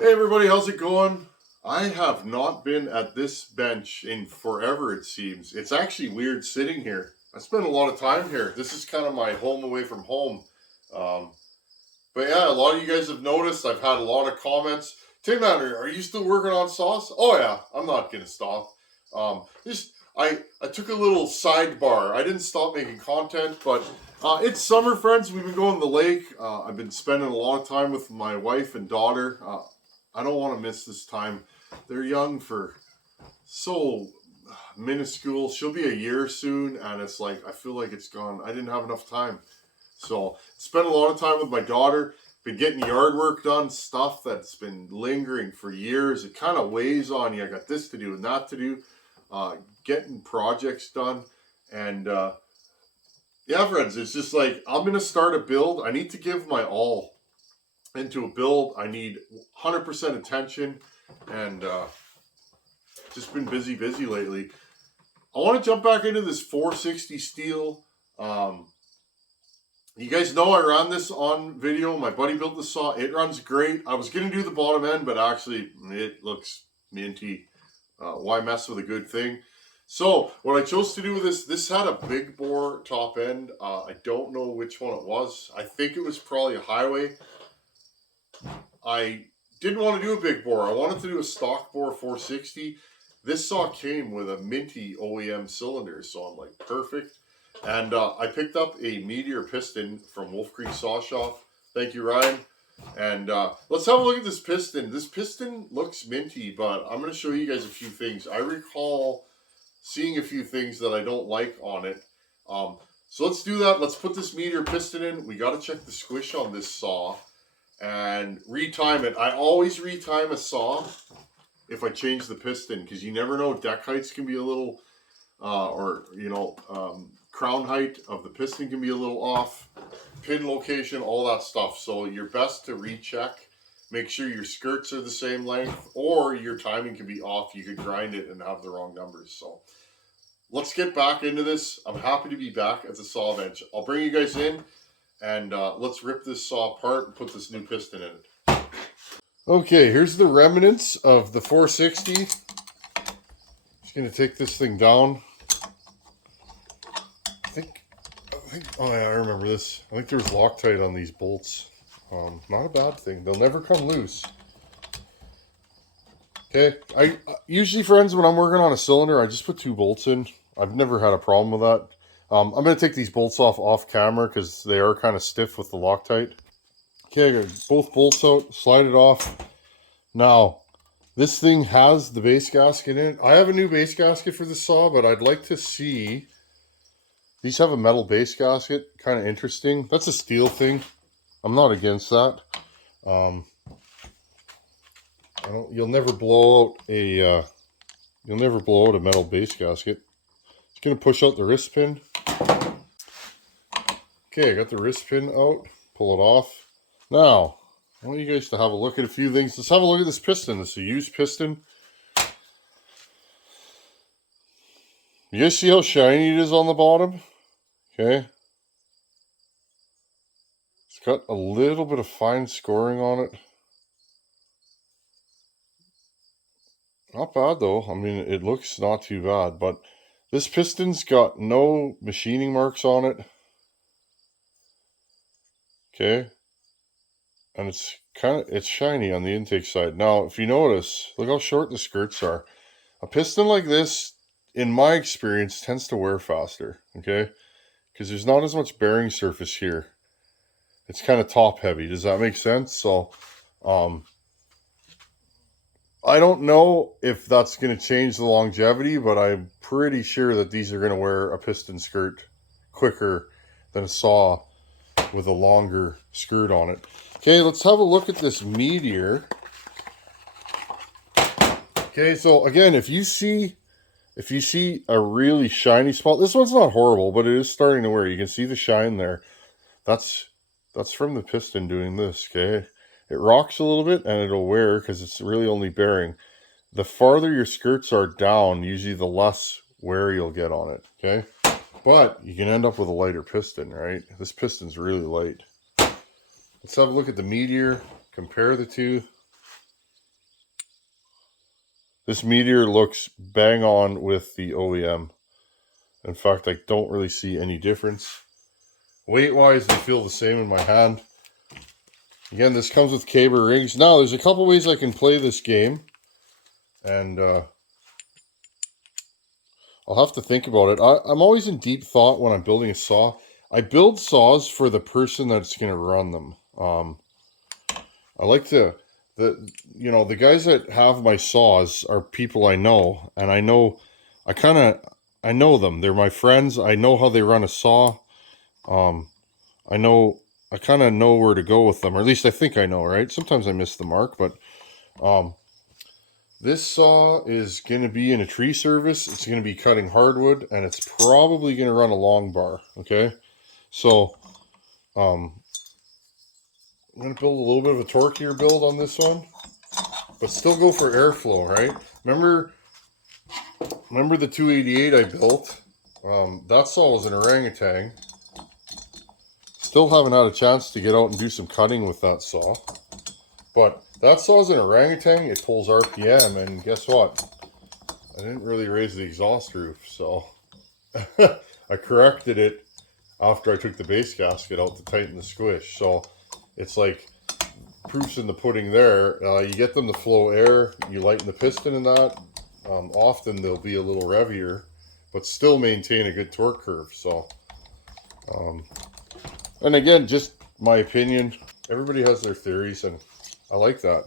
Hey everybody, how's it going? I have not been at this bench in forever, it seems. It's actually weird sitting here. I spend a lot of time here. This is kind of my home away from home. Um, but yeah, a lot of you guys have noticed. I've had a lot of comments. Tim Manor, are you still working on sauce? Oh yeah, I'm not gonna stop. I took a little sidebar. I didn't stop making content, but it's summer, friends. We've been going to the lake. I've been spending a lot of time with my wife and daughter. I don't want to miss this time. They're young for so minuscule. She'll be a year soon, and it's like I feel like it's gone. I didn't have enough time. So spent a lot of time with my daughter, been getting yard work done, stuff that's been lingering for years. It kind of weighs on you. I got this to do and that to do, getting projects done. And yeah, friends, it's just like I'm going to start a build. I need to give my all into a build. I need 100% attention, and just been busy lately. I want to jump back into this 460 Stihl. You guys know I ran this on video. My buddy built the saw. It runs great. I was going to do the bottom end, but actually it looks minty. Why mess with a good thing? So what I chose to do with this had a big bore top end. I don't know which one it was. I think it was probably a highway. I didn't want to do a big bore. I wanted to do a stock bore 460. This saw came with a minty OEM cylinder, so I'm like, perfect. And I picked up a Meteor piston from Wolf Creek Saw Shop. Thank you, Ryan. And let's have a look at this piston. This piston looks minty, but I'm going to show you guys a few things. I recall seeing a few things that I don't like on it. So let's do that. Let's put this Meteor piston in. We got to check the squish on this saw and retime it. I always retime a saw if I change the piston, because you never know. Deck heights can be a little, crown height of the piston can be a little off, pin location, all that stuff. So you're best to recheck, make sure your skirts are the same length, or your timing can be off. You could grind it and have the wrong numbers. So let's get back into this. I'm happy to be back at the saw bench. I'll bring you guys in, and let's rip this saw apart and put this new piston in it. Okay, here's the remnants of the 460. Just gonna take this thing down. I think, oh yeah, I remember this. I think there's Loctite on these bolts. Not a bad thing. They'll never come loose. Okay, I usually, friends, when I'm working on a cylinder, I just put 2 bolts in. I've never had a problem with that. I'm going to take these bolts off camera because they are kind of stiff with the Loctite. Okay, I got both bolts out, slide it off. Now, this thing has the base gasket in it. I have a new base gasket for this saw, but I'd like to see... These have a metal base gasket, kind of interesting. That's a Stihl thing. I'm not against that. You'll never blow out a metal base gasket. Just gonna push out the wrist pin. Okay, I got the wrist pin out. Pull it off. Now, I want you guys to have a look at a few things. Let's have a look at this piston. This is a used piston. You guys see how shiny it is on the bottom? Okay. It's got a little bit of fine scoring on it. Not bad though. I mean, it looks not too bad, but this piston's got no machining marks on it. Okay. And it's shiny on the intake side. Now, if you notice, look how short the skirts are. A piston like this, in my experience, tends to wear faster, okay? Because there's not as much bearing surface here. It's kind of top heavy. Does that make sense? So, I don't know if that's going to change the longevity, but I'm pretty sure that these are going to wear a piston skirt quicker than a saw with a longer skirt on it. Okay, let's have a look at this Meteor. Okay, so again, if you see a really shiny spot, this one's not horrible, but it is starting to wear. You can see the shine there. That's from the piston doing this, okay? It rocks a little bit and it'll wear because it's really only bearing. The farther your skirts are down, usually the less wear you'll get on it, okay? But you can end up with a lighter piston, right? This piston's really light. Let's have a look at the Meteor, compare the two. This Meteor looks bang on with the OEM. In fact, I don't really see any difference. Weight-wise, they feel the same in my hand. Again, this comes with caber rings. Now, there's a couple ways I can play this game. And I'll have to think about it. I'm always in deep thought when I'm building a saw. I build saws for the person that's going to run them. I like to, the guys that have my saws are people I know. And I know them. They're my friends. I know how they run a saw. I kind of know where to go with them, or at least I think I know, right? Sometimes I miss the mark, but this saw is going to be in a tree service. It's going to be cutting hardwood, and it's probably going to run a long bar, okay? So, I'm going to build a little bit of a torqueier build on this one, but still go for airflow, right? Remember the 288 I built? That saw was an orangutan. Still haven't had a chance to get out and do some cutting with that saw. But that saw's an orangutan. It pulls RPM, and guess what? I didn't really raise the exhaust roof, so I corrected it after I took the base gasket out to tighten the squish. So it's like proof's in the pudding there. You get them to flow air, you lighten the piston in that. Often they'll be a little revier, but still maintain a good torque curve. So, and again, just my opinion. Everybody has their theories, and I like that.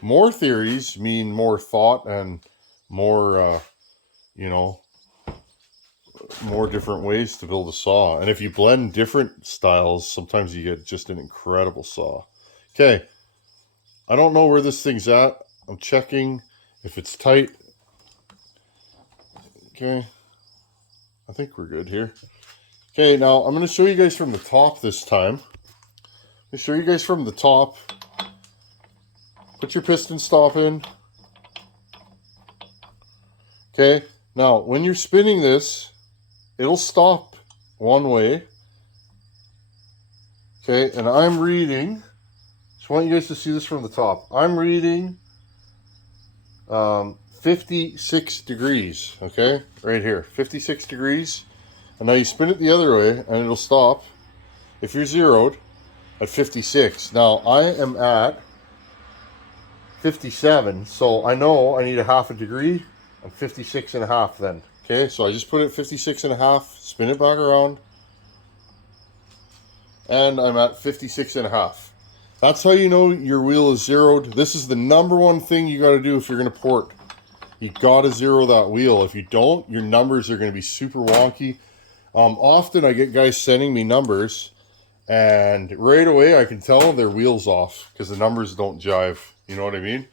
More theories mean more thought and more, more different ways to build a saw. And if you blend different styles, sometimes you get just an incredible saw. Okay, I don't know where this thing's at. I'm checking if it's tight. Okay, I think we're good here. Okay, now I'm going to show you guys from the top this time. Let me show you guys from the top. Put your piston stop in. Okay, now when you're spinning this, it'll stop one way. Okay, and I'm reading, just want you guys to see this from the top. I'm reading 56 degrees, okay? Right here, 56 degrees. And now you spin it the other way and it'll stop if you're zeroed at 56. Now I am at 57, so I know I need a half a degree. I'm 56 and a half then. Okay, so I just put it at 56 and a half, spin it back around, and I'm at 56 and a half. That's how you know your wheel is zeroed. This is the number one thing you got to do if you're going to port. You got to zero that wheel. If you don't, your numbers are going to be super wonky. Often I get guys sending me numbers, and right away I can tell their wheel's off because the numbers don't jive. You know what I mean?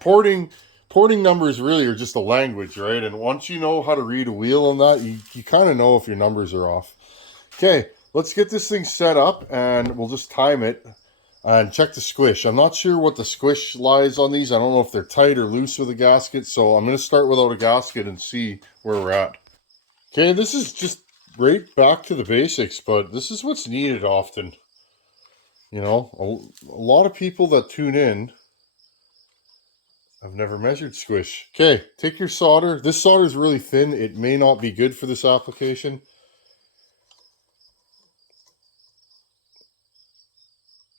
Porting numbers really are just a language, right? And once you know how to read a wheel on that, you kind of know if your numbers are off. Okay, let's get this thing set up, and we'll just time it and check the squish. I'm not sure what the squish lies on these. I don't know if they're tight or loose with a gasket, so I'm going to start without a gasket and see where we're at. Okay, this is just right back to the basics, but this is what's needed often. You know, a lot of people that tune in have never measured squish. Okay, take your solder. This solder is really thin. It may not be good for this application.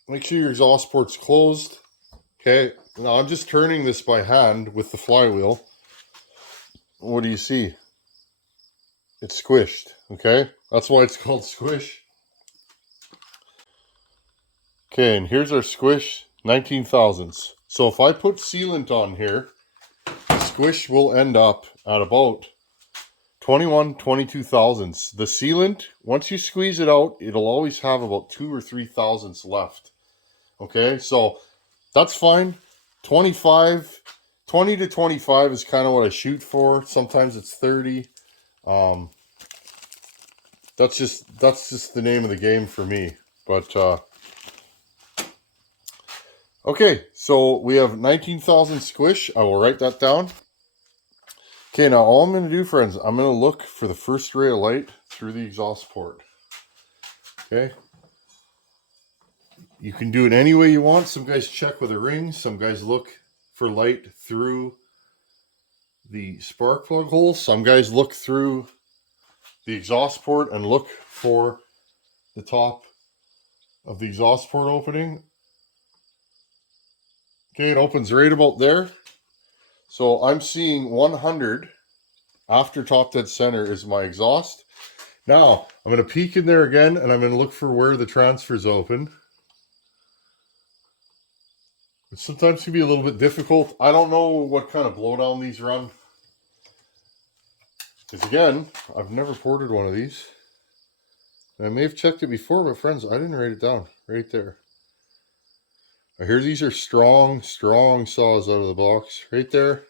Make sure your exhaust port's closed. Okay, now I'm just turning this by hand with the flywheel. What do you see? It's squished, okay? That's why it's called squish. Okay, and here's our squish, 19 thousandths. So if I put sealant on here, the squish will end up at about 22 thousandths. The sealant, once you squeeze it out, it'll always have about 2 or 3 thousandths left. Okay, so that's fine. 20 to 25 is kind of what I shoot for. Sometimes it's 30. That's just the name of the game for me. But okay, so we have 19,000 squish. I will write that down. Okay, now all I'm going to do, friends, I'm going to look for the first ray of light through the exhaust port. Okay. You can do it any way you want. Some guys check with a ring. Some guys look for light through the spark plug holes. Some guys look through the exhaust port and look for the top of the exhaust port opening. Okay, it opens right about there. So I'm seeing 100 after top dead center is my exhaust. Now, I'm going to peek in there again, and I'm going to look for where the transfer's open. It sometimes can be a little bit difficult. I don't know what kind of blowdown these run. Because again, I've never ported one of these. I may have checked it before, but friends, I didn't write it down. Right there. I hear these are strong saws out of the box. Right there.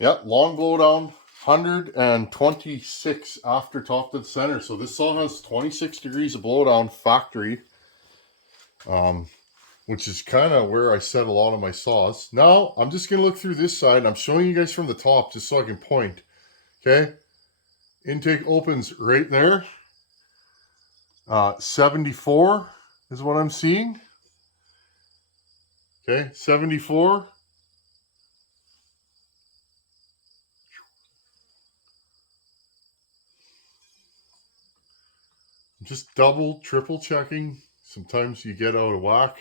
Yep, long blowdown. 126 after top dead center. So this saw has 26 degrees of blowdown factory. Which is kind of where I set a lot of my saws. Now, I'm just going to look through this side, and I'm showing you guys from the top just so I can point. Okay? Intake opens right there. 74 is what I'm seeing. Okay, 74. I'm just double, triple checking. Sometimes you get out of whack.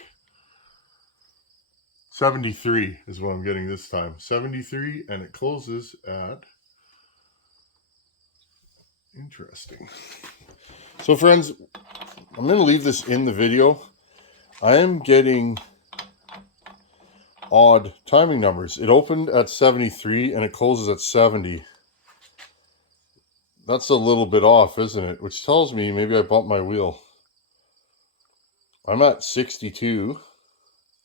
73 is what I'm getting this time. 73, and it closes at... Interesting. So friends, I'm going to leave this in the video. I am getting odd timing numbers. It opened at 73 and it closes at 70. That's a little bit off, isn't it? Which tells me maybe I bumped my wheel. I'm at 62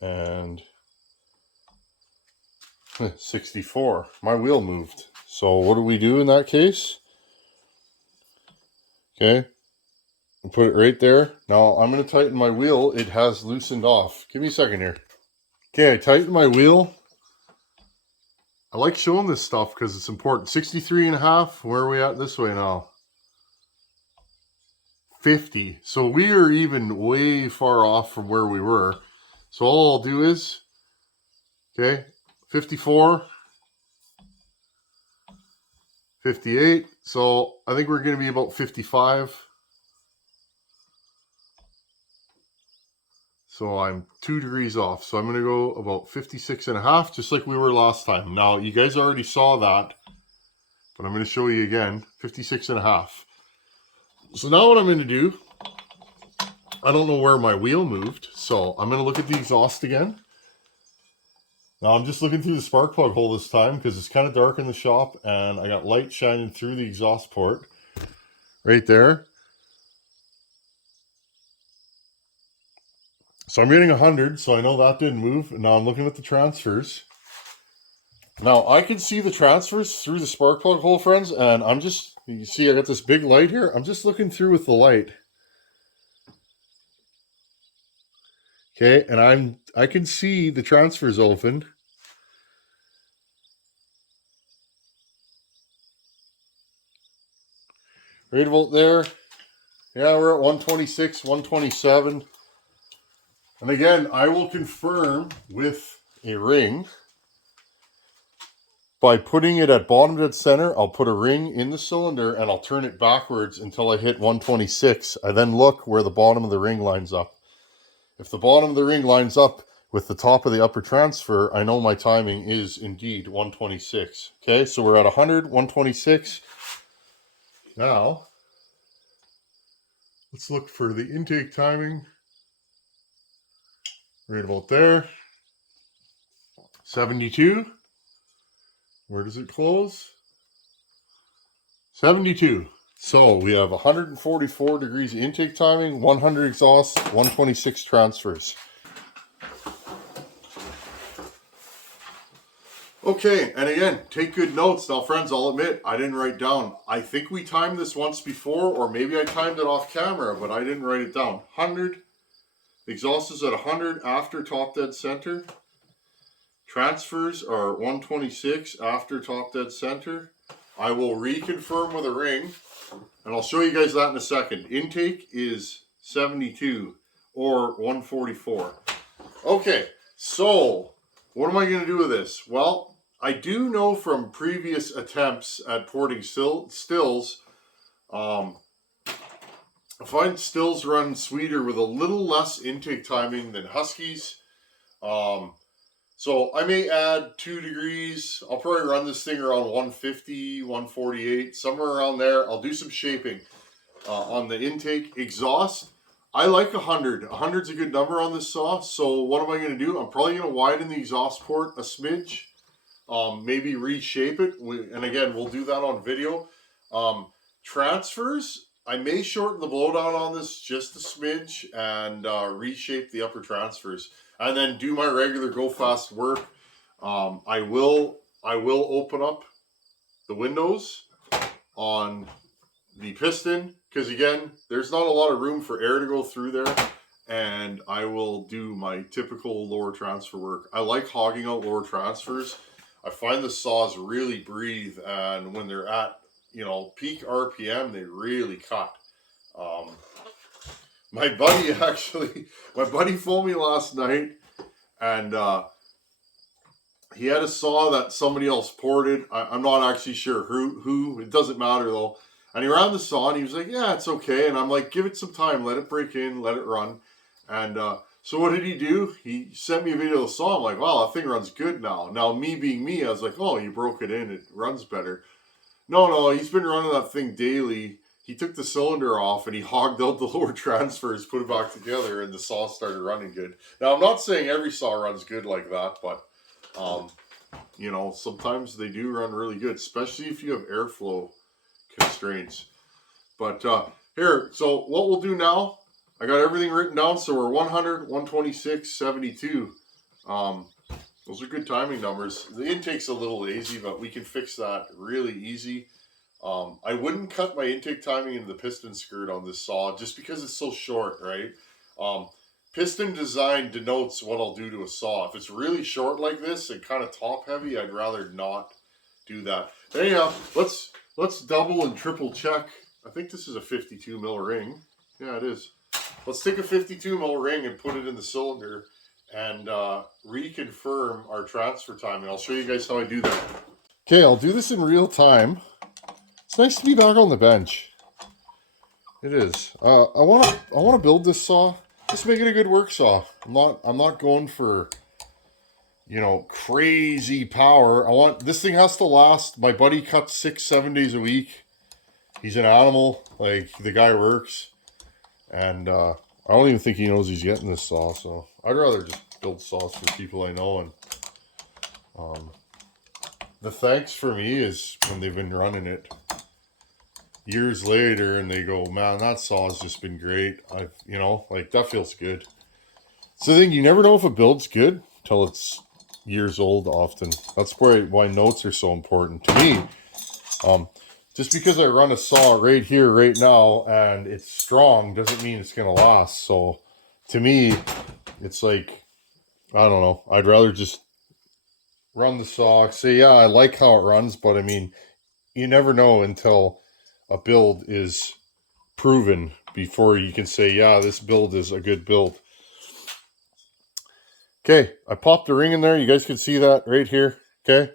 and 64. My wheel moved. So what do we do in that case? Okay. Put it right there. Now I'm going to tighten my wheel. It has loosened off. Give me a second here. Okay, I tightened my wheel. I like showing this stuff because it's important. 63 and a half. Where are we at this way now? 50. So we are even way far off from where we were. So all I'll do is, okay, 54, 58. So I think we're going to be about 55. So I'm 2 degrees off. So I'm going to go about 56 and a half, just like we were last time. Now, you guys already saw that, but I'm going to show you again, 56 and a half. So now what I'm going to do, I don't know where my wheel moved, so I'm going to look at the exhaust again. Now I'm just looking through the spark plug hole this time because it's kind of dark in the shop and I got light shining through the exhaust port right there. So I'm getting 100, so I know that didn't move. And now I'm looking at the transfers. Now I can see the transfers through the spark plug hole, friends, and I'm just, you can see I got this big light here. I'm just looking through with the light. Okay, and I can see the transfers open. Right about there. Yeah, we're at 126, 127. And again, I will confirm with a ring. By putting it at bottom dead center, I'll put a ring in the cylinder and I'll turn it backwards until I hit 126. I then look where the bottom of the ring lines up. If the bottom of the ring lines up with the top of the upper transfer, I know my timing is indeed 126. Okay, so we're at 100, 126. Now, let's look for the intake timing. Right about there. 72. Where does it close? 72. So we have 144 degrees intake timing, 100 exhaust, 126 transfers. Okay, and again, take good notes. Now, friends, I'll admit, I didn't write down. I think we timed this once before, or maybe I timed it off camera, but I didn't write it down. 100. The exhaust is at 100 after top dead center. Transfers are 126 after top dead center. I will reconfirm with a ring, and I'll show you guys that in a second. Intake is 72 or 144. Okay, so what am I going to do with this? Well, I do know from previous attempts at porting stills, I find stills run sweeter with a little less intake timing than huskies. So I may add 2 degrees. I'll probably run this thing around 150, 148, somewhere around there. I'll do some shaping on the intake. Exhaust, I like 100. 100's a good number on this saw. So what am I going to do? I'm probably going to widen the exhaust port a smidge. Maybe reshape it. And again, we'll do that on video. Transfers, I may shorten the blowdown on this just a smidge and reshape the upper transfers. And then do my regular go fast work. I will open up the windows on the piston because again, there's not a lot of room for air to go through there. And I will do my typical lower transfer work. I like hogging out lower transfers. I find the saws really breathe, and when they're at peak RPM, they really cut. My buddy phoned me last night, and he had a saw that somebody else ported. I'm not actually sure who. It doesn't matter though. And he ran the saw, and he was like, "Yeah, it's okay." And I'm like, "Give it some time. Let it break in. Let it run." And so what did he do? He sent me a video of the saw. I'm like, "Wow, that thing runs good now." Now, me being me, I was like, "Oh, you broke it in. It runs better." No, he's been running that thing daily. He took the cylinder off and he hogged out the lower transfers, put it back together, and the saw started running good. Now, I'm not saying every saw runs good like that, but, sometimes they do run really good, especially if you have airflow constraints. But here, so what we'll do now, I got everything written down, so we're 100, 126, 72. Those are good timing numbers. The intake's a little lazy, but we can fix that really easy. I wouldn't cut my intake timing into the piston skirt on this saw just because it's so short, right? Piston design denotes what I'll do to a saw. If it's really short like this and kind of top heavy, I'd rather not do that. Anyhow, let's double and triple check. I think this is a 52 mil ring. Yeah, it is. Let's take a 52 mil ring and put it in the cylinder and reconfirm our transfer time, and I'll show you guys how I do that. Okay, I'll do this in real time. It's nice to be back on the bench. It is. I want to build this saw. Just make it a good work saw. I'm not going for crazy power. This thing has to last. My buddy cuts 6-7 days a week. He's an animal. Like, the guy works, and I don't even think he knows he's getting this saw. So I'd rather just build saws for people I know. And the thanks for me is when they've been running it years later and they go, "Man, that saw's just been great." That feels good. It's the thing, you never know if a build's good till it's years old often. That's why notes are so important to me. Just because I run a saw right here, right now, and it's strong doesn't mean it's going to last. So to me, it's like, I don't know. I'd rather just run the saw, say, yeah, I like how it runs, but I mean, you never know until a build is proven before you can say, yeah, this build is a good build. Okay, I popped the ring in there. You guys can see that right here. Okay.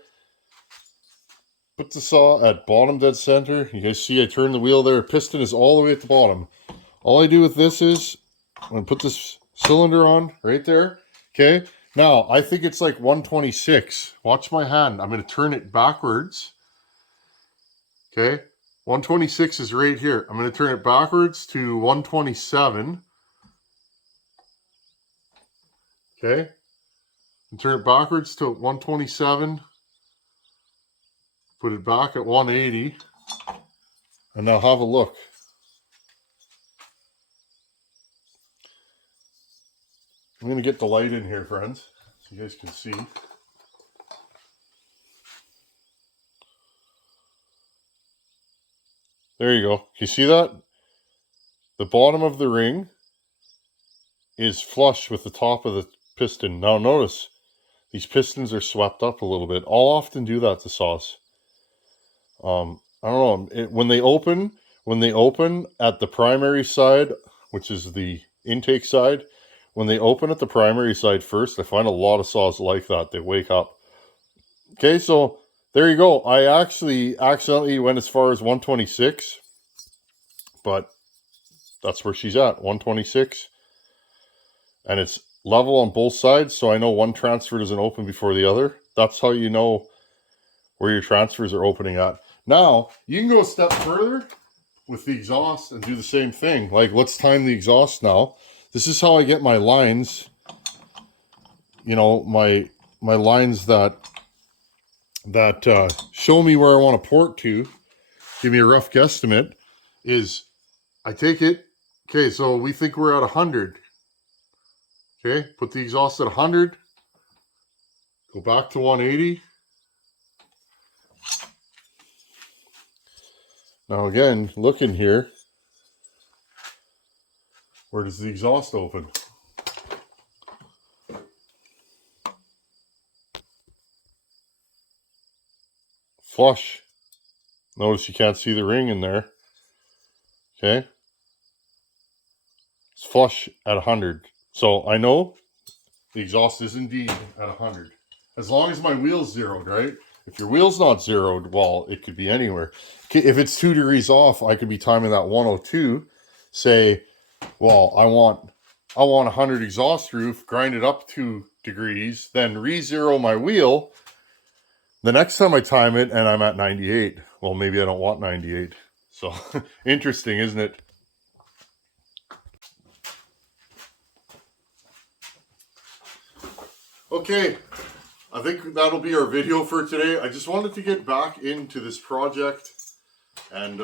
Put the saw at bottom dead center. You guys see I turn the wheel there. Piston is all the way at the bottom. All I do with this is I'm going to put this cylinder on right there. Okay. Now, I think it's like 126. Watch my hand. I'm going to turn it backwards. Okay. 126 is right here. I'm going to turn it backwards to 127. Okay. And turn it backwards to 127. Put it back at 180. And now have a look. I'm going to get the light in here, friends, so you guys can see. There you go. You see that? The bottom of the ring is flush with the top of the piston. Now notice, these pistons are swept up a little bit. I'll often do that to saws. I don't know. When they open at the primary side, which is the intake side, when they open at the primary side first, I find a lot of saws like that. They wake up. Okay, so there you go. I actually accidentally went as far as 126, but that's where she's at, 126. And it's level on both sides, so I know one transfer doesn't open before the other. That's how you know where your transfers are opening at. Now, you can go a step further with the exhaust and do the same thing. Like, let's time the exhaust now. This is how I get my lines, you know, my lines that show me where I want to port to, give me a rough guesstimate, is I take it, okay, so we think we're at 100. Okay, put the exhaust at 100, go back to 180. Now again, looking here, where does the exhaust open? Flush. Notice you can't see the ring in there. Okay. It's flush at 100. So I know the exhaust is indeed at 100. As long as my wheel's zeroed, right? If your wheel's not zeroed, well, it could be anywhere. Okay, if it's 2 degrees off, I could be timing that 102. Say, well, I want 100 exhaust roof, grind it up 2 degrees, then re-zero my wheel. The next time I time it and I'm at 98, well, maybe I don't want 98. So interesting, isn't it? Okay, I think that'll be our video for today. I just wanted to get back into this project and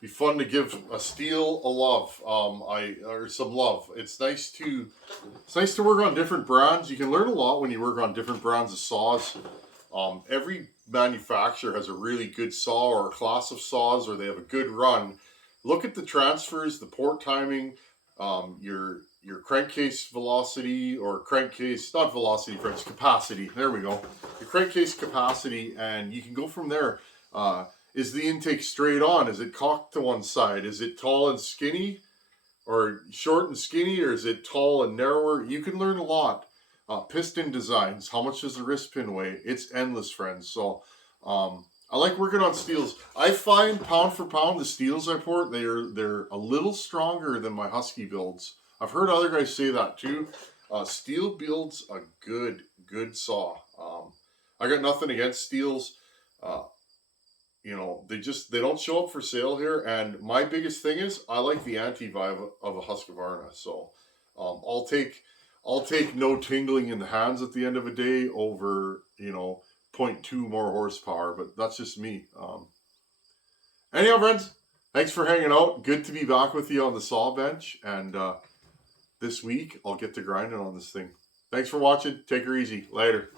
be fun to give a Stihl a love, or some love. It's nice to work on different brands. You can learn a lot when you work on different brands of saws. Every manufacturer has a really good saw or a class of saws, or they have a good run. Look at the transfers, the port timing, your crankcase velocity, or crankcase, not velocity, friends, capacity. There we go. Your crankcase capacity, and you can go from there. Is the intake straight on? Is it cocked to one side? Is it tall and skinny, or short and skinny, or is it tall and narrower? You can learn a lot. Piston designs, how much does the wrist pin weigh? It's endless, friends. So I like working on Stihls. I find pound for pound the Stihls I port, they're a little stronger than my Husky builds. I've heard other guys say that too. Stihl builds a good saw. I got nothing against Stihls. You know, they don't show up for sale here. And my biggest thing is I like the anti-vibe of a Husqvarna. So I'll take no tingling in the hands at the end of a day over, you know, 0.2 more horsepower, but that's just me. Anyhow, friends, thanks for hanging out. Good to be back with you on the saw bench. And this week, I'll get to grinding on this thing. Thanks for watching. Take her easy. Later.